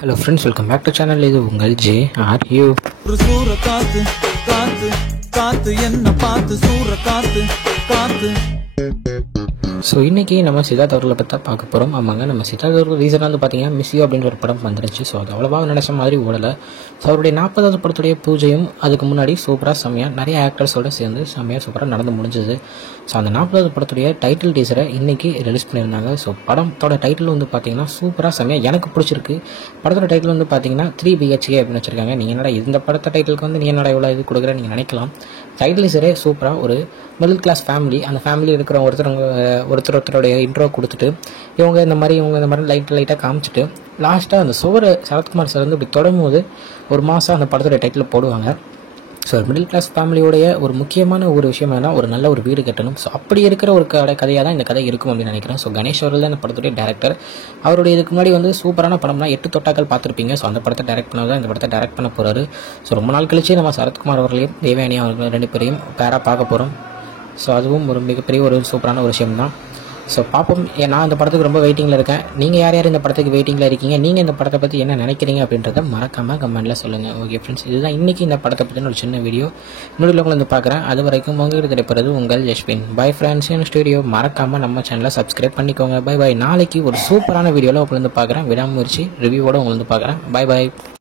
Hello friends, welcome back to channel. இது உங்கள் JRU. ஒரு சூற காத்து காத்து காத்து என்ன பார்த்து சூற காத்து காத்து. ஸோ இன்றைக்கி நம்ம சித்தார்த் அவர்களை பற்றி தான் பார்க்க போகிறோம். ஆமாங்க, நம்ம சித்தார்த் அவர்கள் ரீசனாக வந்து பார்த்தீங்கன்னா மிஸ் யூ அப்படின்ற ஒரு படம் வந்துருச்சு. ஸோ அது அவ்வளோவா நினச்ச மாதிரி ஓடலை. ஸோ அவருடைய 40வது படத்துடைய பூஜையும் அதுக்கு முன்னாடி சூப்பராக செம்மையாக நிறைய ஆக்டர்ஸோடு சேர்ந்து செம்மையாக சூப்பராக நடந்து முடிஞ்சது. ஸோ அந்த 40வது படத்துடைய டைட்டில் டீசரை இன்றைக்கி ரிலீஸ் பண்ணியிருந்தாங்க. ஸோ படத்தோட டைட்டில் வந்து பார்த்தீங்கன்னா சூப்பராக செம்மையாக எனக்கு பிடிச்சிருக்கு. படத்தோட டைட்டில் வந்து பார்த்தீங்கன்னா 3 BHK அப்படின்னு வச்சுருக்காங்க. நீங்கள் என்னடா இந்த படத்தை டைட்டிலுக்கு வந்து நீ என்னடா இவ்வளோ இது கொடுக்குற நீங்கள் நினைக்கலாம். டைட்டில் டீசரே சூப்பராக ஒரு மிடில் கிளாஸ் ஃபேமிலி, அந்த ஃபேமிலி இருக்கிற ஒருத்தருடைய இன்ட்ரோ கொடுத்துட்டு இவங்க இந்த மாதிரி லைட்டாக காமிச்சிட்டு லாஸ்ட்டாக அந்த சுவரை சரத்குமார் சார் வந்து இப்படி தொடங்கும்போது ஒரு மாதம் அந்த படத்தோட டைட்டில் போடுவாங்க. ஸோ ஒரு மிடில் கிளாஸ் ஃபேமிலியோடைய ஒரு முக்கியமான ஒரு விஷயம் என்னன்னா ஒரு நல்ல ஒரு வீடு கட்டணும். ஸோ அப்படி இருக்கிற ஒரு கதையாக தான் இந்த கதை இருக்கும் அப்படின்னு நினைக்கிறேன். ஸோ கணேஷ் அவர்கள் தான் இந்த படத்துடைய டேரக்டர். அவருடைய இதுக்கு முன்னாடி வந்து சூப்பரான படம்னா 8 தொட்டாக்கள் பார்த்துருப்பீங்க. ஸோ அந்த படத்தை டைரக்ட் பண்ணதான் இந்த படத்தை டைரக்ட் பண்ண போகிறாரு. ஸோ ரொம்ப நாள் கழிச்சு நம்ம சரத்குமார் அவர்களையும் தேவயானி அவர்கள் 2 பேரையும் பேராக பார்க்க போகிறோம். ஸோ அதுவும் ஒரு மிகப்பெரிய ஒரு சூப்பரான ஒரு விஷயம் தான். ஸோ பார்ப்போம். நான் இந்த படத்துக்கு ரொம்ப வெயிட்டிங்கில் இருக்கேன். நீங்கள் யார் யார் இந்த படத்துக்கு வெயிட்டிங்கில் இருக்கீங்க, நீங்கள் இந்த படத்தை பற்றி என்ன நினைக்கிறீங்க அப்படின்றத மறக்காமல் கமெண்ட்டில் சொல்லுங்கள். ஓகே ஃப்ரெண்ட்ஸ், இதுதான் இன்றைக்கி இந்த படத்தை பற்றின ஒரு சின்ன வீடியோ. இன்னொரு வந்து பார்க்குறேன். அது வரைக்கும் உங்கள்கிட்ட கிடைப்பது உங்கள் யஷ்வின். Bye friends. என் ஸ்டுடியோ மறக்காமல் நம்ம சேனலை சப்ஸ்கிரைப் பண்ணிக்கோங்க. பை. நாளைக்கு ஒரு சூப்பரான வீடியோவில் உங்களை வந்து பார்க்குறேன். விடாமுயற்சி ரிவ்யூவோடு உங்களை வந்து பார்க்குறேன். பை.